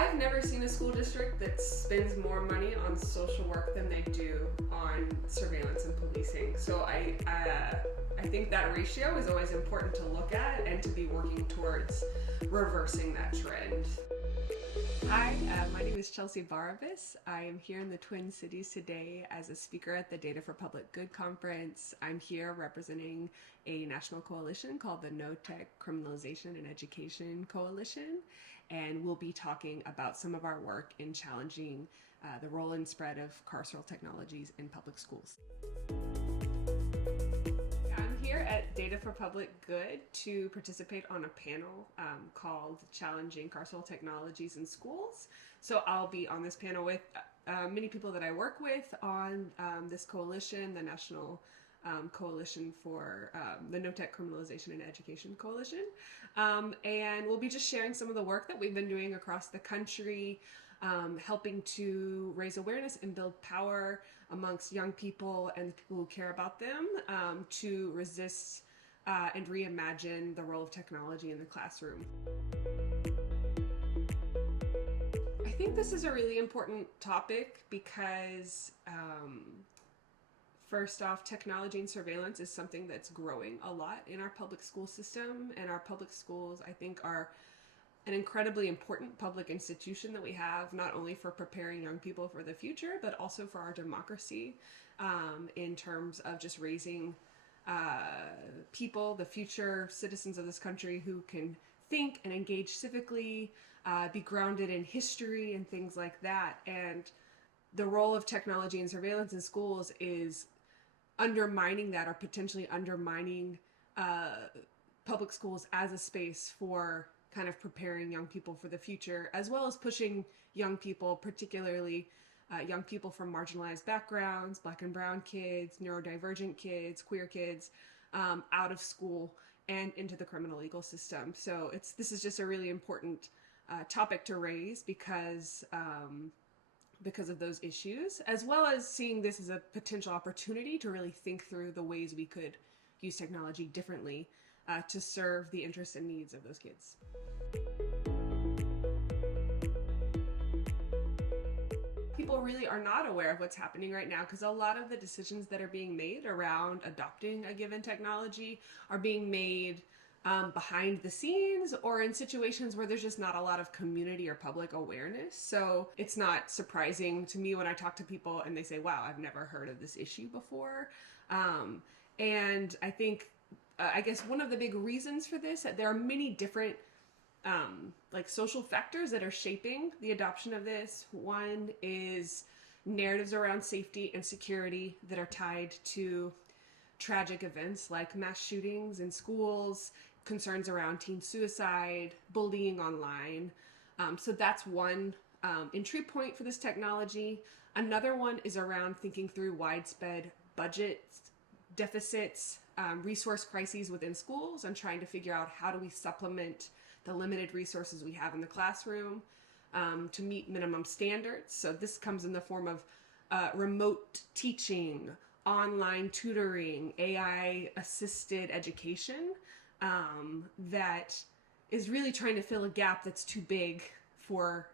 I've never seen a school district that spends more money on social work than they do on surveillance and policing. So I think that ratio is always important to look at and to be working towards reversing that trend. Hi, my name is Chelsea Barabas. I am here in the Twin Cities today as a speaker at the Data for Public Good Conference. I'm here representing a national coalition called the No Tech Criminalization and Education Coalition, and we'll be talking about some of our work in challenging the role and spread of carceral technologies in public schools. I'm here at Data for Public Good to participate on a panel called Challenging Carceral Technologies in Schools. So I'll be on this panel with many people that I work with on this coalition, the National Coalition for the No Tech Criminalization and Education Coalition. And we'll be just sharing some of the work that we've been doing across the country, helping to raise awareness and build power amongst young people and the people who care about them to resist and reimagine the role of technology in the classroom. I think this is a really important topic because first off, technology and surveillance is something that's growing a lot in our public school system, and our public schools, I think, are an incredibly important public institution that we have, not only for preparing young people for the future, but also for our democracy in terms of just raising people, the future citizens of this country who can think and engage civically, be grounded in history and things like that. And the role of technology and surveillance in schools is undermining that, or potentially undermining public schools as a space for kind of preparing young people for the future, as well as pushing young people, particularly young people from marginalized backgrounds, Black and brown kids, neurodivergent kids, queer kids, out of school and into the criminal legal system. So this is just a really important topic to raise because of those issues, as well as seeing this as a potential opportunity to really think through the ways we could use technology differently to serve the interests and needs of those kids. People really are not aware of what's happening right now because a lot of the decisions that are being made around adopting a given technology are being made behind the scenes or in situations where there's just not a lot of community or public awareness. So it's not surprising to me when I talk to people and they say, wow, I've never heard of this issue before. And I think, I guess one of the big reasons for this, there are many different like social factors that are shaping the adoption of this. One is narratives around safety and security that are tied to tragic events like mass shootings in schools, concerns around teen suicide, bullying online. So that's one entry point for this technology. Another one is around thinking through widespread budget deficits, resource crises within schools, and trying to figure out how do we supplement the limited resources we have in the classroom to meet minimum standards. So this comes in the form of remote teaching, online tutoring, AI-assisted education that is really trying to fill a gap that's too big for,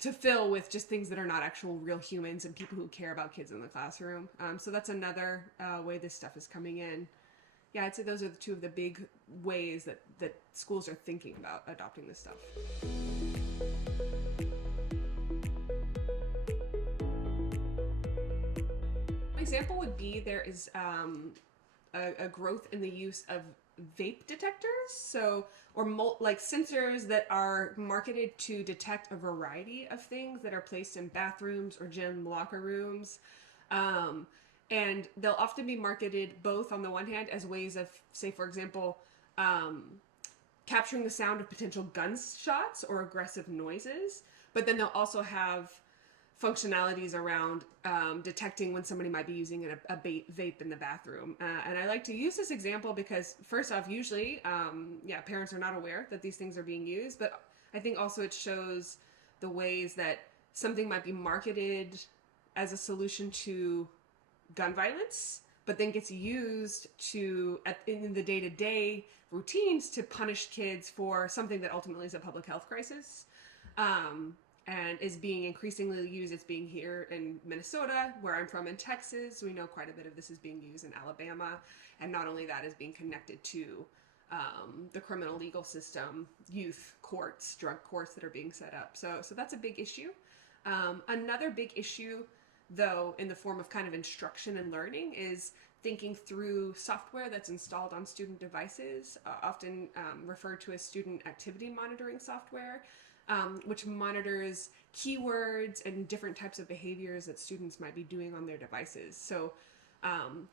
to fill with just things that are not actual real humans and people who care about kids in the classroom. So that's another way this stuff is coming in. Yeah, I'd say those are the two of the big ways that schools are thinking about adopting this stuff. An example would be there is a growth in the use of vape detectors, like sensors that are marketed to detect a variety of things that are placed in bathrooms or gym locker rooms. And they'll often be marketed both on the one hand as ways of, say, for example, capturing the sound of potential gunshots or aggressive noises, but then they'll also have functionalities around detecting when somebody might be using a vape in the bathroom. And I like to use this example because, first off, usually, parents are not aware that these things are being used, but I think also it shows the ways that something might be marketed as a solution to gun violence but then gets used in the day-to-day routines to punish kids for something that ultimately is a public health crisis. And is being increasingly used. It's being here in Minnesota, where I'm from, in Texas. We know quite a bit of this is being used in Alabama. And not only that, is being connected to the criminal legal system, youth courts, drug courts that are being set up. So that's a big issue. Another big issue, though, in the form of kind of instruction and learning, is thinking through software that's installed on student devices, often referred to as student activity monitoring software, which monitors keywords and different types of behaviors that students might be doing on their devices. So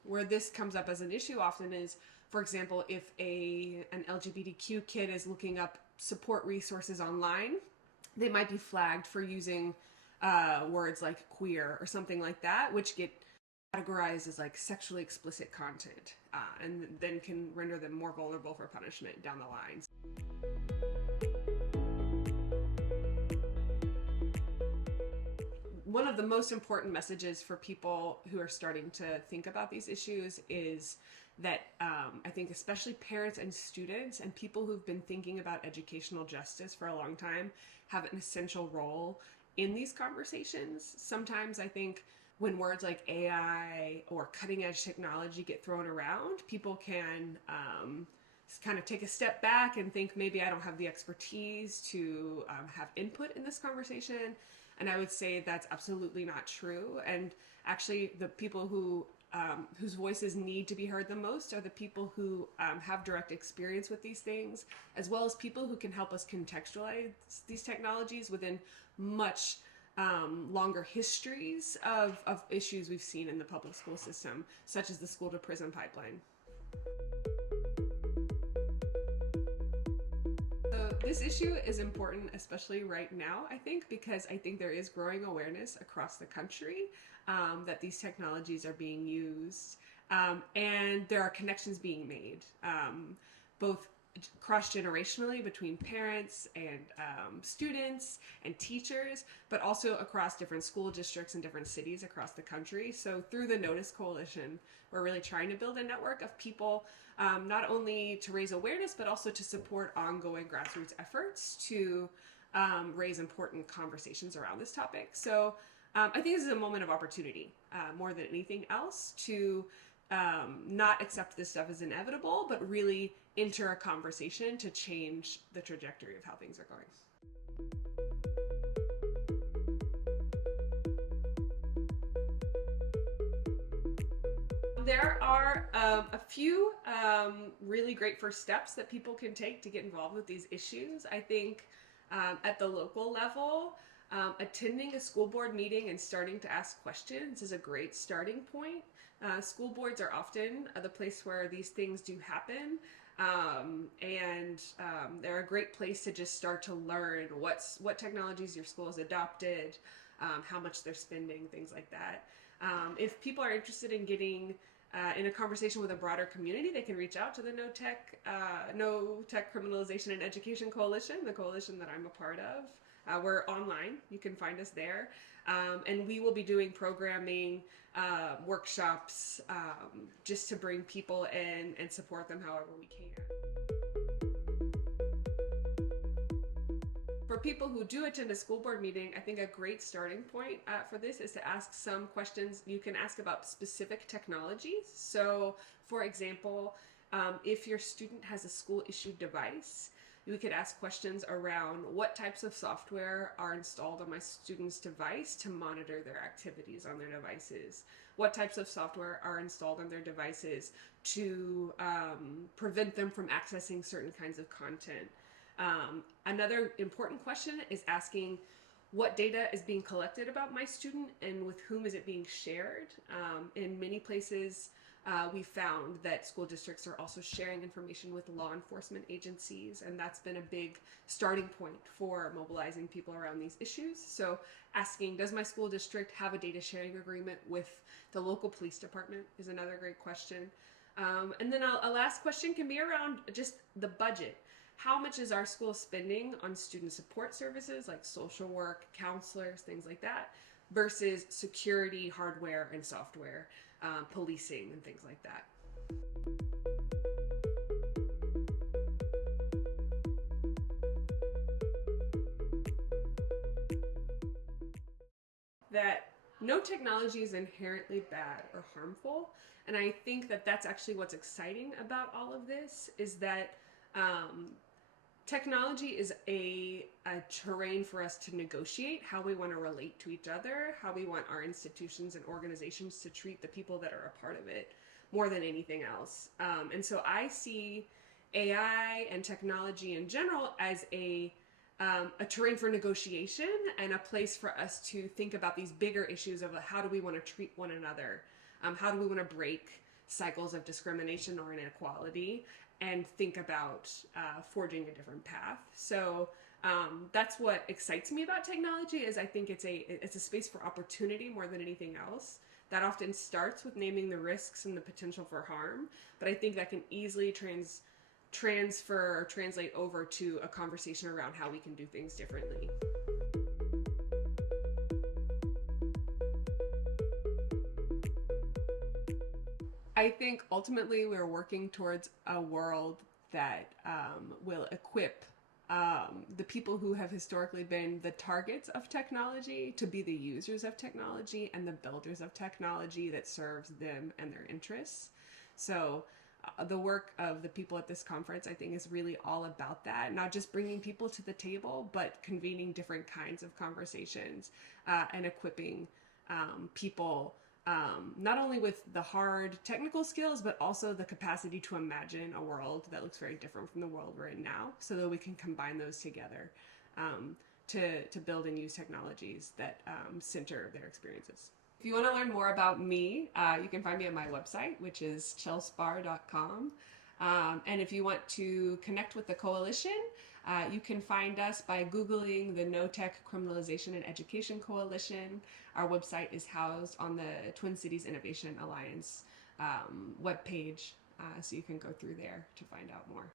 where this comes up as an issue often is, for example, if an LGBTQ kid is looking up support resources online, they might be flagged for using words like queer or something like that, which get categorized as like sexually explicit content, and then can render them more vulnerable for punishment down the line. One of the most important messages for people who are starting to think about these issues is that I think especially parents and students and people who've been thinking about educational justice for a long time have an essential role in these conversations. Sometimes I think when words like AI or cutting edge technology get thrown around, people can kind of take a step back and think maybe I don't have the expertise to have input in this conversation. And I would say that's absolutely not true. And actually, the people whose voices need to be heard the most are the people who have direct experience with these things, as well as people who can help us contextualize these technologies within much longer histories of issues we've seen in the public school system, such as the school to prison pipeline. This issue is important, especially right now, I think, because I think there is growing awareness across the country that these technologies are being used, and there are connections being made, both cross-generationally between parents and students and teachers, but also across different school districts and different cities across the country. So through the Notice Coalition, we're really trying to build a network of people, not only to raise awareness, but also to support ongoing grassroots efforts to raise important conversations around this topic. So I think this is a moment of opportunity, more than anything else, to not accept this stuff as inevitable, but really enter a conversation to change the trajectory of how things are going. There are a few really great first steps that people can take to get involved with these issues. I think at the local level, attending a school board meeting and starting to ask questions is a great starting point. School boards are often the place where these things do happen, and they're a great place to just start to learn what technologies your school has adopted, how much they're spending, things like that. If people are interested in getting in a conversation with a broader community, they can reach out to the No Tech Criminalization and Education Coalition, the coalition that I'm a part of. We're online. You can find us there. And we will be doing programming, workshops, just to bring people in and support them however we can. For people who do attend a school board meeting, I think a great starting point for this is to ask some questions you can ask about specific technologies. So, for example, if your student has a school-issued device, we could ask questions around what types of software are installed on my student's device to monitor their activities on their devices. What types of software are installed on their devices to prevent them from accessing certain kinds of content. Another important question is asking what data is being collected about my student and with whom is it being shared. In many places, we found that school districts are also sharing information with law enforcement agencies, and that's been a big starting point for mobilizing people around these issues. So asking, does my school district have a data sharing agreement with the local police department is another great question. And then a last question can be around just the budget. How much is our school spending on student support services like social work, counselors, things like that, versus security, hardware, and software? policing and things like that. That no technology is inherently bad or harmful, and I think that that's actually what's exciting about all of this, is that um, technology is a terrain for us to negotiate how we want to relate to each other, how we want our institutions and organizations to treat the people that are a part of it, more than anything else. And so I see AI and technology in general as a terrain for negotiation and a place for us to think about these bigger issues of how do we want to treat one another, how do we want to break cycles of discrimination or inequality, and think about forging a different path. So that's what excites me about technology, is I think it's a space for opportunity more than anything else. That often starts with naming the risks and the potential for harm, but I think that can easily transfer or translate over to a conversation around how we can do things differently. I think ultimately we're working towards a world that will equip the people who have historically been the targets of technology to be the users of technology and the builders of technology that serves them and their interests. So the work of the people at this conference, I think, is really all about that. Not just bringing people to the table, but convening different kinds of conversations and equipping people not only with the hard technical skills, but also the capacity to imagine a world that looks very different from the world we're in now, so that we can combine those together to build and use technologies that center their experiences. If you want to learn more about me, you can find me at my website, which is chelspar.com. And if you want to connect with the coalition, you can find us by Googling the No Tech Criminalization and Education Coalition. Our website is housed on the Twin Cities Innovation Alliance webpage, so you can go through there to find out more.